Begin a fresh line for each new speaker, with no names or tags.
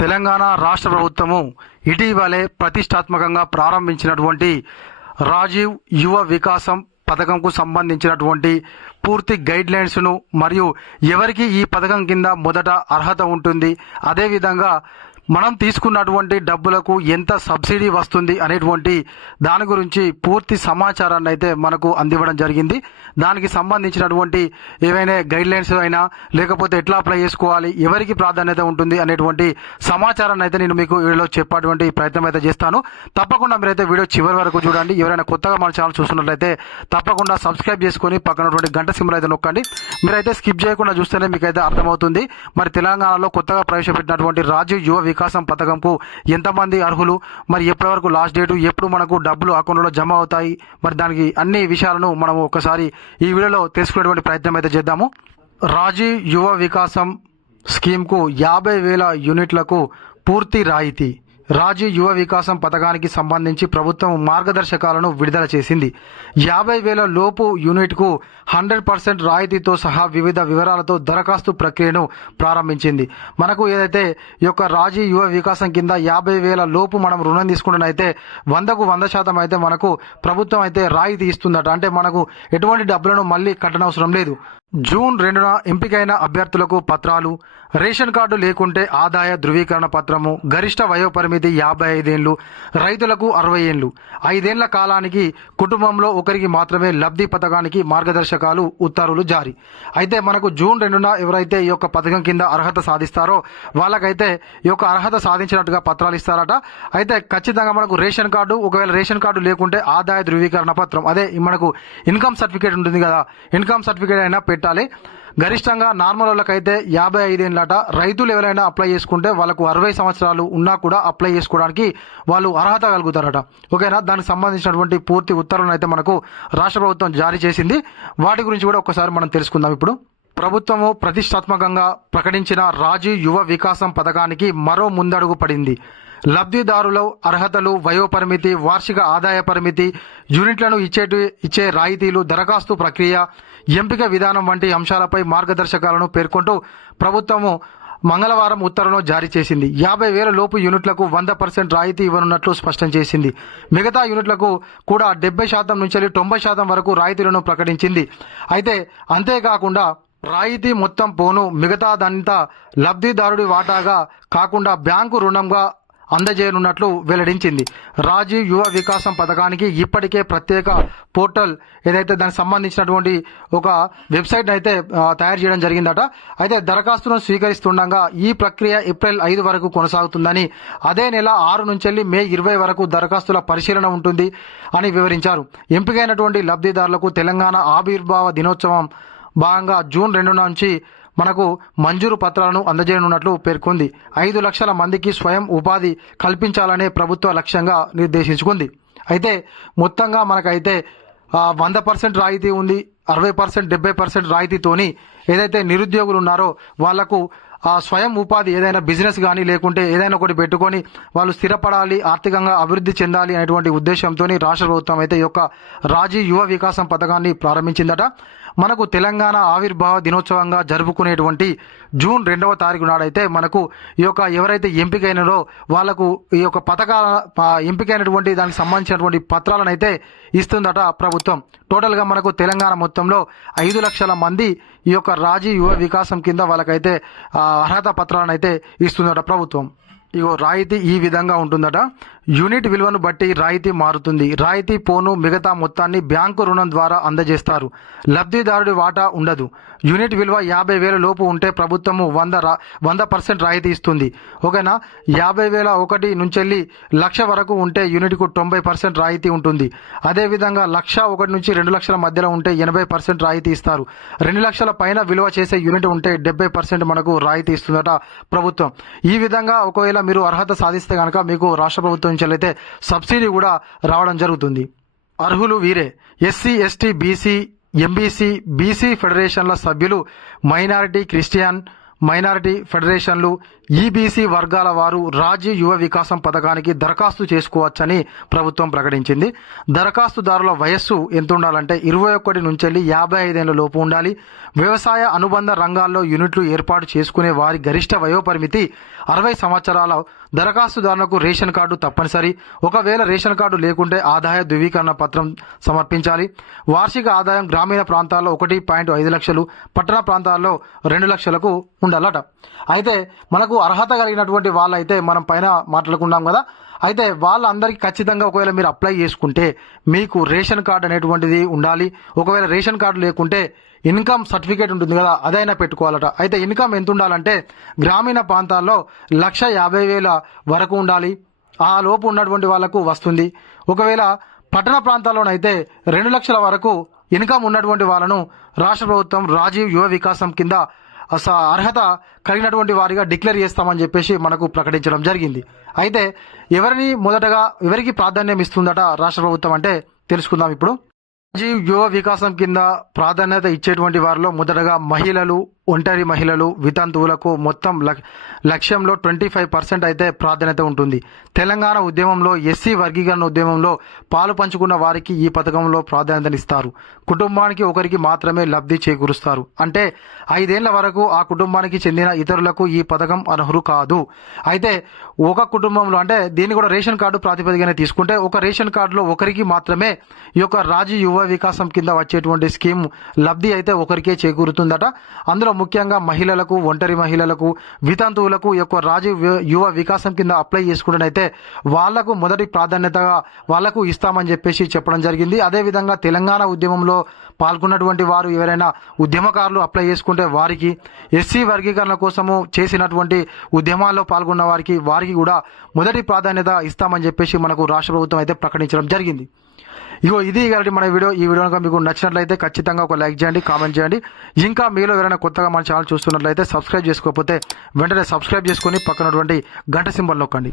తెలంగాణ రాష్ట్ర ప్రభుత్వము ఇటీవలే ప్రతిష్టాత్మకంగా ప్రారంభించినటువంటి రాజీవ్ యువ వికాసం పథకంకు సంబంధించినటువంటి పూర్తి గైడ్లైన్స్ను మరియు ఎవరికి ఈ పథకం కింద మొదట అర్హత ఉంటుంది అదేవిధంగా మనం తీసుకున్నటువంటి డబ్బులకు ఎంత సబ్సిడీ వస్తుంది అనేటువంటి దాని గురించి పూర్తి సమాచారాన్ని అయితే మనకు అందివ్వడం జరిగింది. దానికి సంబంధించినటువంటి ఏవైనా గైడ్ లైన్స్ అయినా లేకపోతే ఎట్లా అప్లై చేసుకోవాలి ఎవరికి ప్రాధాన్యత ఉంటుంది అనేటువంటి సమాచారాన్ని అయితే నేను మీకు వీడియోలో చెప్పేటువంటి ప్రయత్నం అయితే చేస్తాను. తప్పకుండా మీరైతే వీడియో చివరి వరకు చూడండి. ఎవరైనా కొత్తగా మన ఛానల్ చూస్తున్నట్లయితే తప్పకుండా సబ్స్క్రైబ్ చేసుకొని పక్కనటువంటి గంట సింబల్ అయితే నొక్కండి. మీరైతే స్కిప్ చేయకుండా చూస్తేనే మీకు అయితే అర్థమవుతుంది. మరి తెలంగాణలో కొత్తగా ప్రవేశపెట్టినటువంటి రాజీవ్ యువ వికాసం పథకంకు ఎంతమంది అర్హులు? మరి ఎప్పటి వరకు లాస్ట్ డేటు? ఎప్పుడు మనకు డబ్బులు అకౌంట్లో జమ అవుతాయి? మరి దానికి అన్ని విషయాలను మనం ఒకసారి ఈ వీడియోలో తెలుసుకునేటువంటి ప్రయత్నం అయితే చేద్దాము. రాజీవ్ యువ వికాసం స్కీమ్కు యాభై వేల యూనిట్లకు పూర్తి రాయితీ. రాజీవ్ యువ వికాసం పథకానికి సంబంధించి ప్రభుత్వం మార్గదర్శకాలను విడుదల చేసింది. యాభై వేల లోపు యూనిట్కు హండ్రెడ్ పర్సెంట్ రాయితీతో సహా వివిధ వివరాలతో దరఖాస్తు ప్రక్రియను ప్రారంభించింది. మనకు ఏదైతే ఈ యొక్క రాజీ యువ వికాసం కింద యాభై వేల లోపు మనం రుణం తీసుకుంటున్నైతే వందకు వంద శాతం అయితే మనకు ప్రభుత్వం అయితే రాయితీ ఇస్తుందట. అంటే మనకు ఎటువంటి డబ్బులను మళ్ళీ కట్టనవసరం లేదు. జూన్ రెండున ఎంపికైన అభ్యర్థులకు పత్రాలు రేషన్ కార్డు లేకుంటే ఆదాయ ధృవీకరణ పత్రము గరిష్ట వయోపరిమితి యాభై ఐదేళ్ళు రైతులకు అరవై ఏళ్ళు ఐదేళ్ళ కాలానికి కుటుంబంలో ఒకరికి మాత్రమే లబ్ధి పథకానికి మార్గదర్శకాలు ఉత్తర్వులు జారీ. అయితే మనకు జూన్ రెండున ఎవరైతే ఈ యొక్క పథకం కింద అర్హత సాధిస్తారో వాళ్ళకైతే ఈ యొక్క అర్హత సాధించినట్టుగా పత్రాలు ఇస్తారట. అయితే ఖచ్చితంగా మనకు రేషన్ కార్డు ఒకవేళ రేషన్ కార్డు లేకుంటే ఆదాయ ధృవీకరణ పత్రం. అదే మనకు ఇన్కమ్ సర్టిఫికేట్ ఉంటుంది కదా ఇన్కమ్ సర్టిఫికేట్ అయినా పెట్టాలి. గరిష్టంగా నార్మల్ వాళ్ళకైతే యాభై ఐదేళ్ళట. రైతులు ఎవరైనా అప్లై చేసుకుంటే వాళ్ళకు అరవై సంవత్సరాలు ఉన్నా కూడా అప్లై చేసుకోవడానికి వాళ్ళు అర్హత కలుగుతారట. ఓకేనా? దానికి సంబంధించినటువంటి పూర్తి ఉత్తర్వులను అయితే మనకు రాష్ట్ర ప్రభుత్వం జారీ చేసింది. వాటి గురించి కూడా ఒకసారి మనం తెలుసుకుందాం ఇప్పుడు. ప్రభుత్వము ప్రతిష్టాత్మకంగా ప్రకటించిన రాజీ యువ వికాసం పథకానికి మరో ముందడుగు పడింది. లబ్ధిదారుల అర్హతలు వయోపరిమితి వార్షిక ఆదాయ పరిమితి యూనిట్లను ఇచ్చేటి ఇచ్చే రాయితీలు దరఖాస్తు ప్రక్రియ ఎంపిక విధానం వంటి అంశాలపై మార్గదర్శకాలను పేర్కొంటూ ప్రభుత్వము మంగళవారం ఉత్తర్వులను జారీ చేసింది. యాభై వేల లోపు యూనిట్లకు వంద పర్సెంట్ రాయితీ ఇవ్వనున్నట్లు స్పష్టం చేసింది. మిగతా యూనిట్లకు కూడా డెబ్బై శాతం నుంచి తొంభై శాతం వరకు రాయితీలను ప్రకటించింది. అయితే అంతేకాకుండా రాయితీ మొత్తం పోను మిగతాదంతా లబ్ధిదారుడి వాటాగా కాకుండా బ్యాంకు రుణంగా అందజేయనున్నట్లు వెల్లడించింది. రాజీవ్ యువ వికాసం పథకానికి ఇప్పటికే ప్రత్యేక పోర్టల్ ఏదైతే దానికి సంబంధించినటువంటి ఒక వెబ్సైట్ అయితే తయారు చేయడం జరిగిందట. అయితే దరఖాస్తును స్వీకరిస్తుండగా ఈ ప్రక్రియ ఏప్రిల్ ఐదు వరకు కొనసాగుతుందని అదే నెల ఆరు నుంచి మే ఇరవై వరకు దరఖాస్తుల పరిశీలన ఉంటుంది అని వివరించారు. ఎంపికైనటువంటి లబ్ధిదారులకు తెలంగాణ ఆవిర్భావ దినోత్సవం భాగంగా జూన్ రెండు నుంచి మనకు మంజూరు పత్రాలను అందజేయనున్నట్లు పేర్కొంది. ఐదు లక్షల మందికి స్వయం ఉపాధి కల్పించాలనే ప్రభుత్వ లక్ష్యంగా నిర్దేశించుకుంది. అయితే మొత్తంగా మనకైతే వంద పర్సెంట్ రాయితీ ఉంది. అరవై పర్సెంట్ డెబ్బై పర్సెంట్ రాయితీతోని ఏదైతే నిరుద్యోగులు ఉన్నారో వాళ్ళకు ఆ స్వయం ఉపాధి ఏదైనా బిజినెస్ కానీ లేకుంటే ఏదైనా ఒకటి పెట్టుకొని వాళ్ళు స్థిరపడాలి ఆర్థికంగా అభివృద్ధి చెందాలి అనేటువంటి ఉద్దేశంతో రాష్ట్ర ప్రభుత్వం అయితే ఈ యొక్క రాజీ యువ వికాసం పథకాన్ని ప్రారంభించిందట. మనకు తెలంగాణ ఆవిర్భావ దినోత్సవంగా జరుపుకునేటువంటి జూన్ రెండవ తారీఖు నాడైతే మనకు ఈ యొక్క ఎవరైతే ఎంపికైనారో వాళ్ళకు ఈ యొక్క పథకాల ఎంపికైనటువంటి దానికి సంబంధించినటువంటి పత్రాలను అయితే ఇస్తుందట ప్రభుత్వం. టోటల్గా మనకు తెలంగాణ మొత్తంలో ఐదు లక్షల మంది ఈ యొక్క రాజీ యువ వికాసం కింద వాళ్ళకైతే అర్హత పత్రాలను అయితే ఇస్తుందట ప్రభుత్వం. ఇగో రాయితీ ఈ విధంగా ఉంటుందట. యూనిట్ విలువను బట్టి రాయితీ మారుతుంది. రాయితీ పోను మిగతా మొత్తాన్ని బ్యాంకు రుణం ద్వారా అందజేస్తారు. లబ్ధిదారుడి వాటా ఉండదు. యూనిట్ విలువ యాభై వేల లోపు ఉంటే ప్రభుత్వము వంద రా వంద పర్సెంట్ రాయితీ ఇస్తుంది. ఓకేనా? యాభై వేల ఒకటి నుంచి లక్ష వరకు ఉంటే యూనిట్కు తొంభై పర్సెంట్ రాయితీ ఉంటుంది. అదేవిధంగా లక్ష ఒకటి నుంచి రెండు లక్షల మధ్యలో ఉంటే ఎనభై పర్సెంట్ రాయితీ ఇస్తారు. రెండు లక్షల పైన విలువ చేసే యూనిట్ ఉంటే డెబ్బై పర్సెంట్ మనకు రాయితీ ఇస్తుందట ప్రభుత్వం. ఈ విధంగా ఒకవేళ మీరు అర్హత సాధిస్తే కనుక మీకు రాష్ట్ర ప్రభుత్వం నుంచి అయితే సబ్సిడీ కూడా రావడం జరుగుతుంది. అర్హులు వీరే. SC ST BC MBC BC ఫెడరేషన్ల సభ్యులు మైనారిటీ క్రిస్టియన్ మైనారిటీ ఫెడరేషన్లు ఈబీసీ వర్గాల వారు రాజ్య యువ వికాసం పథకానికి దరఖాస్తు చేసుకోవచ్చని ప్రభుత్వం ప్రకటించింది. దరఖాస్తుదారుల వయస్సు ఎంత ఉండాలంటే ఇరవై ఒకటి నుంచి వెళ్ళి యాభై ఐదేళ్ళ లోపు ఉండాలి. వ్యవసాయ అనుబంధ రంగాల్లో యూనిట్లు ఏర్పాటు చేసుకునే వారి గరిష్ట వయోపరిమితి అరవై సంవత్సరాల దరఖాస్తుదారులకు రేషన్ కార్డు తప్పనిసరి. ఒకవేళ రేషన్ కార్డు లేకుంటే ఆదాయ ధృవీకరణ పత్రం సమర్పించాలి. వార్షిక ఆదాయం గ్రామీణ ప్రాంతాల్లో ఒకటి పాయింట్ ఐదు లక్షలు పట్టణ ప్రాంతాల్లో రెండు లక్షలకు ఉండాలట. అయితే మనకు అర్హత కలిగినటువంటి వాళ్ళైతే మనం పైన మాట్లాడుకున్నాం కదా. అయితే వాళ్ళందరికీ ఖచ్చితంగా ఒకవేళ మీరు అప్లై చేసుకుంటే మీకు రేషన్ కార్డు అనేటువంటిది ఉండాలి. ఒకవేళ రేషన్ కార్డు లేకుంటే ఇన్కమ్ సర్టిఫికేట్ ఉంటుంది కదా అదైనా పెట్టుకోవాలట. అయితే ఇన్కమ్ ఎంత ఉండాలంటే గ్రామీణ ప్రాంతాల్లో లక్ష యాభై వేల వరకు ఉండాలి. ఆ లోపు ఉన్నటువంటి వాళ్ళకు వస్తుంది. ఒకవేళ పట్టణ ప్రాంతాల్లోనైతే రెండు లక్షల వరకు ఇన్కమ్ ఉన్నటువంటి వాళ్ళను రాష్ట్ర ప్రభుత్వం రాజీవ్ యువ వికాసం కింద అర్హత కలిగినటువంటి వారిగా డిక్లేర్ చేస్తామని చెప్పేసి మనకు ప్రకటించడం జరిగింది. అయితే ఎవరిని మొదటగా ఎవరికి ప్రాధాన్యం ఇస్తుందట రాష్ట్ర ప్రభుత్వం అంటే తెలుసుకుందాం ఇప్పుడు. రాజీవ్ యువ వికాసం కింద ప్రాధాన్యత ఇచ్చేటువంటి వారిలో మొదటగా మహిళలు ఒంటరి మహిళలు వితంతువులకు మొత్తం లక్- లక్ష్యంలో ట్వంటీ ఫైవ్ పర్సెంట్ అయితే ప్రాధాన్యత ఉంటుంది. తెలంగాణ ఉద్యమంలో ఎస్సీ వర్గీకరణ ఉద్యమంలో పాలు పంచుకున్న వారికి ఈ పథకంలో ప్రాధాన్యతనిస్తారు. కుటుంబానికి ఒకరికి మాత్రమే లబ్ధి చేకూరుస్తారు. అంటే ఐదేళ్ళ వరకు ఆ కుటుంబానికి చెందిన ఇతరులకు ఈ పథకం అనర్హులు కాదు. అయితే ఒక కుటుంబంలో అంటే దీన్ని కూడా రేషన్ కార్డు ప్రాతిపదికన తీసుకుంటే ఒక రేషన్ కార్డులో ఒకరికి మాత్రమే ఈ యొక్క రాజు యువ వికాసం కింద వచ్చేటువంటి స్కీమ్ లబ్ధి అయితే ఒకరికే చేకూరుతుందట. అందులో ముఖ్యంగా మహిళలకు ఒంటరి మహిళలకు వితంతువులకు యొక్క రాజీవ్ యువ- వికాసం కింద అప్లై చేసుకున్నట్టయితే వాళ్ళకు మొదటి ప్రాధాన్యతగా వాళ్ళకు ఇస్తామని చెప్పేసి చెప్పడం జరిగింది. అదేవిధంగా తెలంగాణ ఉద్యమంలో పాల్గొన్నటువంటి వారు ఎవరైనా ఉద్యమకారులు అప్లై చేసుకుంటే వారికి ఎస్సీ వర్గీకరణ కోసము చేసినటువంటి ఉద్యమాల్లో పాల్గొన్న వారికి వారికి కూడా మొదటి ప్రాధాన్యత ఇస్తామని చెప్పేసి మనకు రాష్ట్ర ప్రభుత్వం అయితే ప్రకటించడం జరిగింది. ఇగో ఇది కాబట్టి మన వీడియో. ఈ వీడియో మీకు నచ్చినట్లయితే ఖచ్చితంగా ఒక లైక్ చేయండి కామెంట్ చేయండి. ఇంకా మీలో ఎవరైనా కొత్తగా మన ఛానల్ చూస్తున్నట్లయితే సబ్స్క్రైబ్ చేసుకోకపోతే వెంటనే సబ్స్క్రైబ్ చేసుకొని పక్కనటువంటి గంట సింబల్ నొక్కండి.